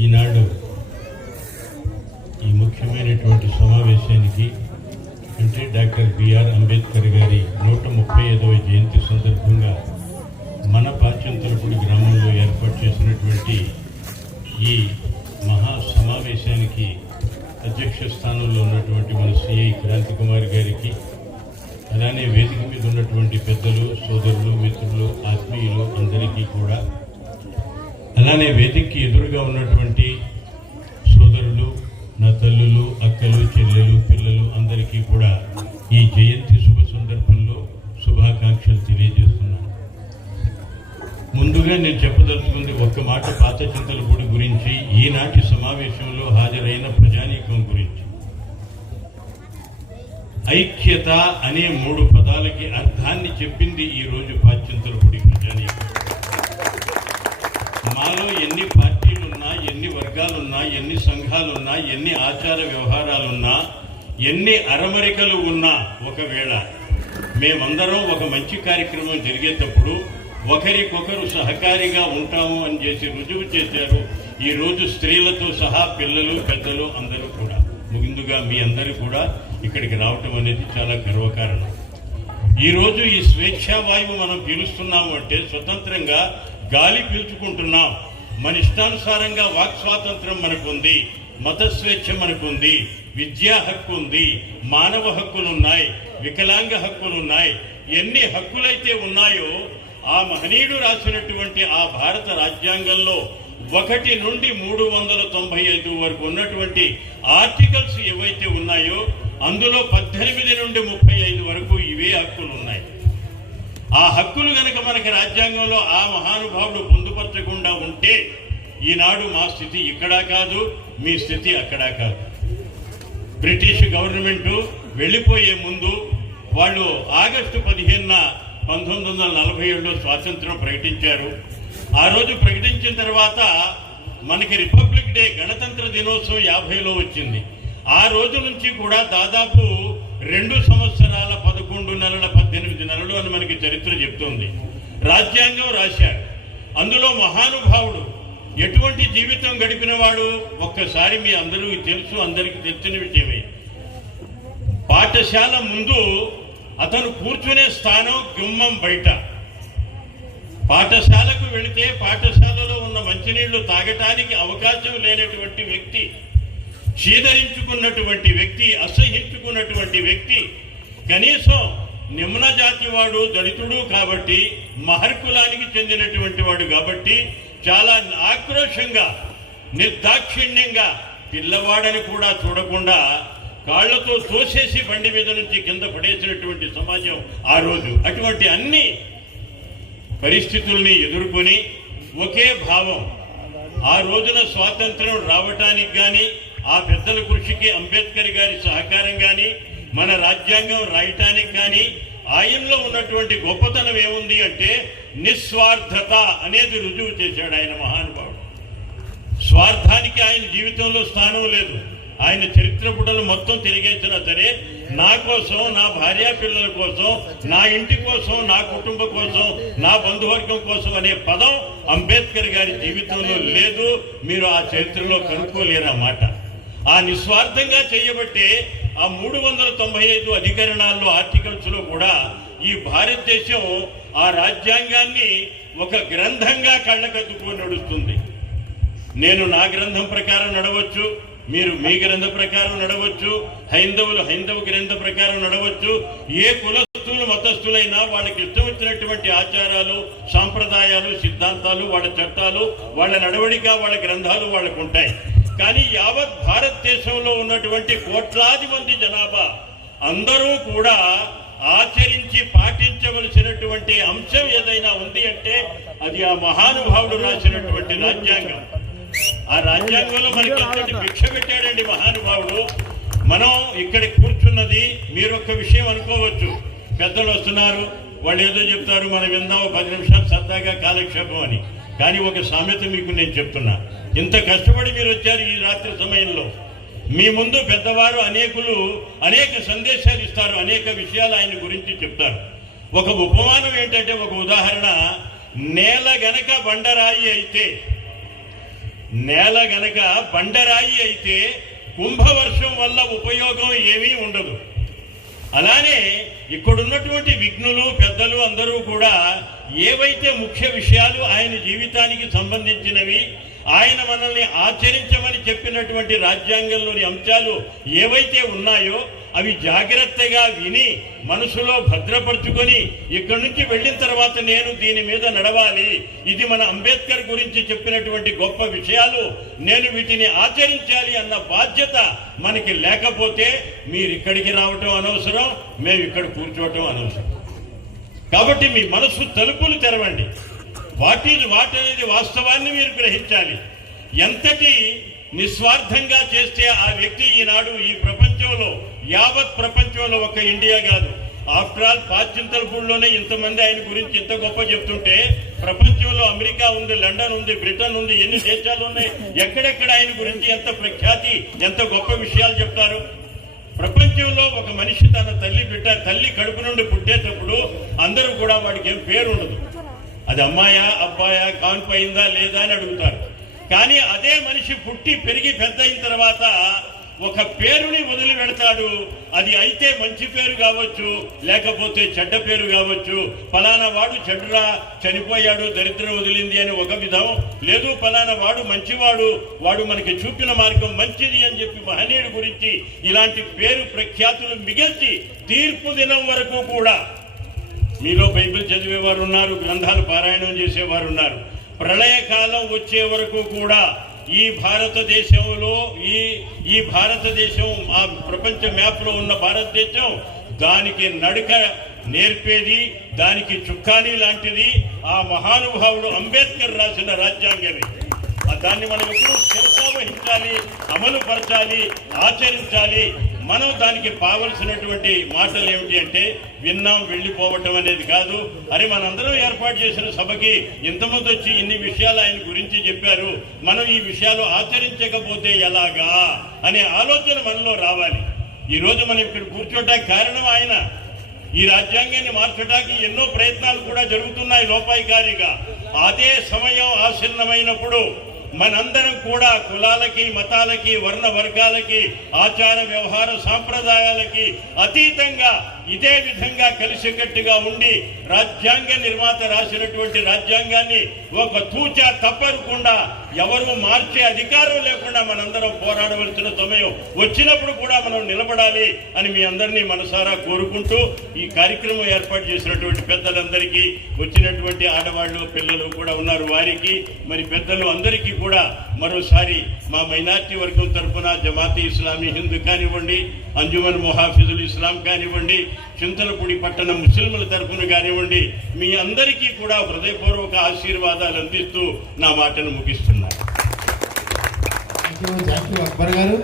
ఈనాడు ఈ ముఖ్యమైనటువంటి సమావేశానికి అంటే డాక్టర్ బిఆర్ అంబేద్కర్ గారి 135వ జయంతి సందర్భంగా మన పాచింతలపూడి గ్రామంలో ఏర్పాటు చేసినటువంటి ఈ మహా సమావేశానికి అధ్యక్ష స్థానంలో ఉన్నటువంటి మన సిఐ క్రాంతి కుమార్ గారికి, అలానే వేదిక మీద ఉన్నటువంటి పెద్దలు, సోదరులు, మిత్రులు, ఆత్మీయులు అందరికీ కూడా, అలానే వేదికకి ఎదురుగా ఉన్నటువంటి సోదరులు, నా తల్లులు, అక్కలు, చెల్లెలు, పిల్లలు అందరికీ కూడా ఈ జయంతి శుభ సందర్భంలో శుభాకాంక్షలు తెలియజేస్తున్నాను. ముందుగా నేను చెప్పదలుచుకుంది ఒక్క మాట పాత చింతలపూడి గురించి, ఈనాటి సమావేశంలో హాజరైన ప్రజానీకం గురించి. ఐక్యత అనే 3 పదాలకి అర్థాన్ని చెప్పింది ఈరోజు పాచింతలపూడి ప్రజానీకం. మాలో ఎన్ని పార్టీలున్నా, ఎన్ని వర్గాలున్నా, ఎన్ని సంఘాలున్నా, ఎన్ని ఆచార వ్యవహారాలున్నా, ఎన్ని అరమరికలు ఉన్నా, ఒకవేళ మేమందరం ఒక మంచి కార్యక్రమం జరిగేటప్పుడు ఒకరికొకరు సహకారిగా ఉంటాము అని చేసి రుజువు చేశారు ఈరోజు స్త్రీలతో సహా పిల్లలు, పెద్దలు అందరూ కూడా. ముందుగా మీ అందరూ కూడా ఇక్కడికి రావటం అనేది చాలా గర్వకారణం. ఈరోజు ఈ స్వేచ్ఛావాయువు మనం పీలుస్తున్నాము అంటే స్వతంత్రంగా గాలి పీల్చుకుంటున్నాం. మన ఇష్టానుసారంగా వాక్ స్వాతంత్రం మనకుంది, మత స్వేచ్ఛ మనకుంది, విద్యా హక్కు ఉంది, మానవ హక్కులున్నాయి, వికలాంగ హక్కులున్నాయి. ఎన్ని హక్కులైతే ఉన్నాయో ఆ మహనీయుడు రాసినటువంటి ఆ భారత రాజ్యాంగంలో 1 నుండి 395 వరకు ఉన్నటువంటి ఆర్టికల్స్ ఏవైతే ఉన్నాయో అందులో 18 నుండి 35 వరకు ఇవే హక్కులు ఉన్నాయి. ఆ హక్కులు గనక మనకి రాజ్యాంగంలో ఆ మహానుభావుడు పొందుపరచకుండా ఉంటే ఈనాడు మా స్థితి ఇక్కడా కాదు, మీ స్థితి అక్కడా కాదు. బ్రిటిష్ గవర్నమెంట్ వెళ్ళిపోయే ముందు వాళ్ళు ఆగస్టు 15న 1947లో స్వాతంత్రం ప్రకటించారు. ఆ రోజు ప్రకటించిన తర్వాత మనకి రిపబ్లిక్ డే, గణతంత్ర దినోత్సవం 50లో వచ్చింది. ఆ రోజు నుంచి కూడా దాదాపు 2 సంవత్సరాల 11 నెలల 18 నెలలు అని మనకి చరిత్ర చెప్తుంది. రాజ్యాంగం రాశారు. అందులో మహానుభావుడు ఎటువంటి జీవితం గడిపినవాడు ఒక్కసారి మీ అందరూ తెలుసు, అందరికీ తెలిసిన విషయమే. పాఠశాల ముందు అతను కూర్చునే స్థానం గుమ్మం బయట. పాఠశాలకు వెళితే పాఠశాలలో ఉన్న మంచినీళ్లు తాగటానికి అవకాశం లేనటువంటి వ్యక్తి, చీదరించుకున్నటువంటి వ్యక్తి, అసహించుకున్నటువంటి వ్యక్తి, కనీసం నిమ్న జాతి వాడు, దళితుడు కాబట్టి, మహర్కులానికి చెందినటువంటి వాడు కాబట్టి చాలా ఆక్రోషంగా, నిర్దాక్షిణ్యంగా పిల్లవాడని కూడా చూడకుండా కాళ్లతో తోసేసి బండి మీద నుంచి కింద పడేసినటువంటి సమాజం ఆ రోజు. అటువంటి అన్ని పరిస్థితుల్ని ఎదుర్కొని ఒకే భావం, ఆ రోజున స్వాతంత్రం రావటానికి కానీ, ఆ పెద్దల కృషికి అంబేద్కర్ గారి సహకారం కానీ, మన రాజ్యాంగం రాయటానికి కానీ ఆయనలో ఉన్నటువంటి గొప్పతనం ఏముంది అంటే నిస్వార్థత అనేది రుజువు చేశాడు ఆయన మహానుభావుడు. స్వార్థానికి ఆయన జీవితంలో స్థానం లేదు. ఆయన చరిత్ర పుటలు మొత్తం తిరిగేసినా సరే నా కోసం, నా భార్య పిల్లల కోసం, నా ఇంటి కోసం, నా కుటుంబ కోసం, నా బంధువర్గం కోసం అనే పదం అంబేద్కర్ గారి జీవితంలో లేదు. మీరు ఆ చరిత్రలో కనుక్కోలేరన్నమాట. ఆ నిస్వార్థంగా చేయబట్టే ఆ 395 అధికరణాల్లో, ఆర్టికల్స్ లో కూడా ఈ భారతదేశం ఆ రాజ్యాంగాన్ని ఒక గ్రంథంగా కళ్ళకద్దుకొని నడుస్తుంది. నేను నా గ్రంథం ప్రకారం నడవచ్చు, మీరు మీ గ్రంథ ప్రకారం నడవచ్చు, హైందవులు హైందవ గ్రంథ ప్రకారం నడవచ్చు. ఏ కులస్తులు, మతస్థులైనా వాళ్ళకి ఇష్టం వచ్చినటువంటి ఆచారాలు, సాంప్రదాయాలు, సిద్ధాంతాలు, వాళ్ళ చట్టాలు, వాళ్ళ నడవడిక, వాళ్ళ గ్రంథాలు వాళ్ళకు ఉంటాయి. కానీ యావత్ భారతదేశంలో ఉన్నటువంటి కోట్లాది మంది జనాభా అందరూ కూడా ఆచరించి పాటించవలసినటువంటి అంశం ఏదైనా ఉంది అంటే అది ఆ మహానుభావుడు రాసినటువంటి రాజ్యాంగం. ఆ రాజ్యాంగంలో మనకి ఎంతటి భిక్ష పెట్టాడండి మహానుభావుడు. మనం ఇక్కడ కూర్చున్నది మీరొక్క విషయం అనుకోవచ్చు, పెద్దలు వస్తున్నారు, వాళ్ళు ఏదో చెప్తారు, మనం విందాం 10 నిమిషాలు సరదాగా కాలక్షేపం అని. కానీ ఒక సామెత మీకు నేను చెప్తున్నా, ఇంత కష్టపడి మీరు వచ్చారు ఈ రాత్రి సమయంలో, మీ ముందు పెద్దవారు అనేక సందేశాలు ఇస్తారు, అనేక విషయాలు ఆయన గురించి చెప్తారు. ఒక ఉపమానం ఏంటంటే, ఒక ఉదాహరణ, నేల గనక బండరాయి అయితే నేల గనక బండరాయి అయితే కుంభవర్షం వల్ల ఉపయోగం ఏమీ ఉండదు. అలానే ఇక్కడున్నటువంటి విఘ్నులు పెద్దలు అందరూ కూడా ఏవైతే ముఖ్య విషయాలు ఆయన జీవితానికి సంబంధించినవి, ఆయన మనల్ని ఆచరించమని చెప్పినటువంటి రాజ్యాంగంలోని అంశాలు ఏవైతే ఉన్నాయో అవి జాగ్రత్తగా విని మనసులో భద్రపరుచుకొని ఇక్కడి నుంచి వెళ్ళిన తర్వాత నేను దీని మీద నడవాలి, ఇది మన అంబేద్కర్ గురించి చెప్పినటువంటి గొప్ప విషయాలు, నేను వీటిని ఆచరించాలి అన్న బాధ్యత మనకి లేకపోతే మీరు ఇక్కడికి రావటం అనవసరం, మేము ఇక్కడ కూర్చోవటం అనవసరం. కాబట్టి మీ మనసు తలుపులు తెరవండి. వాట్ అనేది వాస్తవాన్ని మీరు గ్రహించాలి. ఎంతటి నిస్వార్థంగా చేస్తే ఆ వ్యక్తి ఈనాడు ఈ ప్రపంచంలో, యావత్ ప్రపంచంలో, ఒక ఇండియా కాదు, ఆఫ్టర్ ఆల్ పాచింతలపూడిలోనే ఇంతమంది ఆయన గురించి ఇంత గొప్ప చెప్తుంటే ప్రపంచంలో అమెరికా ఉంది, లండన్ ఉంది, బ్రిటన్ ఉంది, ఎన్ని దేశాలు ఉన్నాయి, ఎక్కడెక్కడ ఆయన గురించి ఎంత ప్రఖ్యాతి, ఎంత గొప్ప విషయాలు చెప్తారు. ప్రపంచంలో ఒక మనిషి తన తల్లి కడుపు నుండి పుట్టేటప్పుడు అందరూ కూడా వాడికి ఏం పేరు ఉండదు. అది అమ్మాయా అబ్బాయా కాన్పు అయిందా లేదా అని అడుగుతారు. కానీ అదే మనిషి పుట్టి పెరిగి పెద్ద అయిన తర్వాత ఒక పేరుని వదిలి పెడతాడు. అది అయితే మంచి పేరు కావచ్చు, లేకపోతే చెడ్డ పేరు కావచ్చు. ఫలానా వాడు చెడ్డరా, చనిపోయాడు, దరిద్రం వదిలింది అని ఒక విధం, లేదు ఫలానా వాడు మంచివాడు, వాడు మనకి చూపిన మార్గం మంచిది అని చెప్పి మహనీయుడి గురించి ఇలాంటి పేరు ప్రఖ్యాతులు మిగిల్చి తీర్పు దినం వరకు కూడా మీలో బైబిల్ చదివేవారు ఉన్నారు, గ్రంథాలు పారాయణం చేసేవారు ఉన్నారు. ప్రళయకాలం వచ్చే వరకు కూడా ఈ భారతదేశంలో ఈ భారతదేశం, ఆ ప్రపంచ మ్యాప్ లో ఉన్న భారతదేశం దానికి నడక నేర్పేది, దానికి చుక్కాని లాంటిది ఆ మహానుభావుడు అంబేద్కర్ రాసిన రాజ్యాంగమే. దాన్ని మనం ఎప్పుడూ శిరసావహించాలి, అమలు పరచాలి, ఆచరించాలి. మనం దానికి కావలసినటువంటి మాటలు ఏమిటి అంటే విన్నాం వెళ్ళిపోవటం అనేది కాదు. అరే మనందరం ఏర్పాటు చేసిన సభకి ఇంతమంది వచ్చి ఇన్ని విషయాలు ఆయన గురించి చెప్పారు, మనం ఈ విషయాలు ఆచరించకపోతే ఎలాగా అనే ఆలోచన మనలో రావాలి. ఈ రోజు మనం ఇక్కడ కూర్చోటానికి కారణం ఆయన. ఈ రాజ్యాంగాన్ని మార్చడానికి ఎన్నో ప్రయత్నాలు కూడా జరుగుతున్నాయి లోపాయికారిగా. అదే సమయం ఆసన్నమైనప్పుడు మనందరం కూడా కులాలకి, మతాలకి, వర్ణ వర్గాలకి, ఆచార వ్యవహార సాంప్రదాయాలకి అతీతంగా ఇదే విధంగా కలిసికట్టుగా ఉండి రాజ్యాంగ నిర్మాత రాసినటువంటి రాజ్యాంగాన్ని ఒక తూచా తప్పకుండా ఎవరు మార్చే అధికారం లేకుండా మనందరం పోరాడవలసిన సమయం వచ్చినప్పుడు కూడా మనం నిలబడాలి అని మీ అందరినీ మనసారా కోరుకుంటూ ఈ కార్యక్రమం ఏర్పాటు చేసినటువంటి పెద్దలందరికీ, వచ్చినటువంటి ఆడవాళ్ళు పిల్లలు కూడా ఉన్నారు వారికి, మరి పెద్దలు అందరికీ కూడా మరోసారి మా మైనార్టీ వర్గం తరఫున జమాతే ఇస్లామీ హిందూ కానివ్వండి, అంజుమన్ ముహాఫిజుల్ ఇస్లాం కానివ్వండి, చింతలపూడి పట్టణ ముస్లింల తరఫున కానివ్వండి, మీ అందరికీ కూడా హృదయపూర్వక ఆశీర్వాదాలు అందిస్తూ నా మాటను ముగిస్తున్నాను. అక్బర్ గారు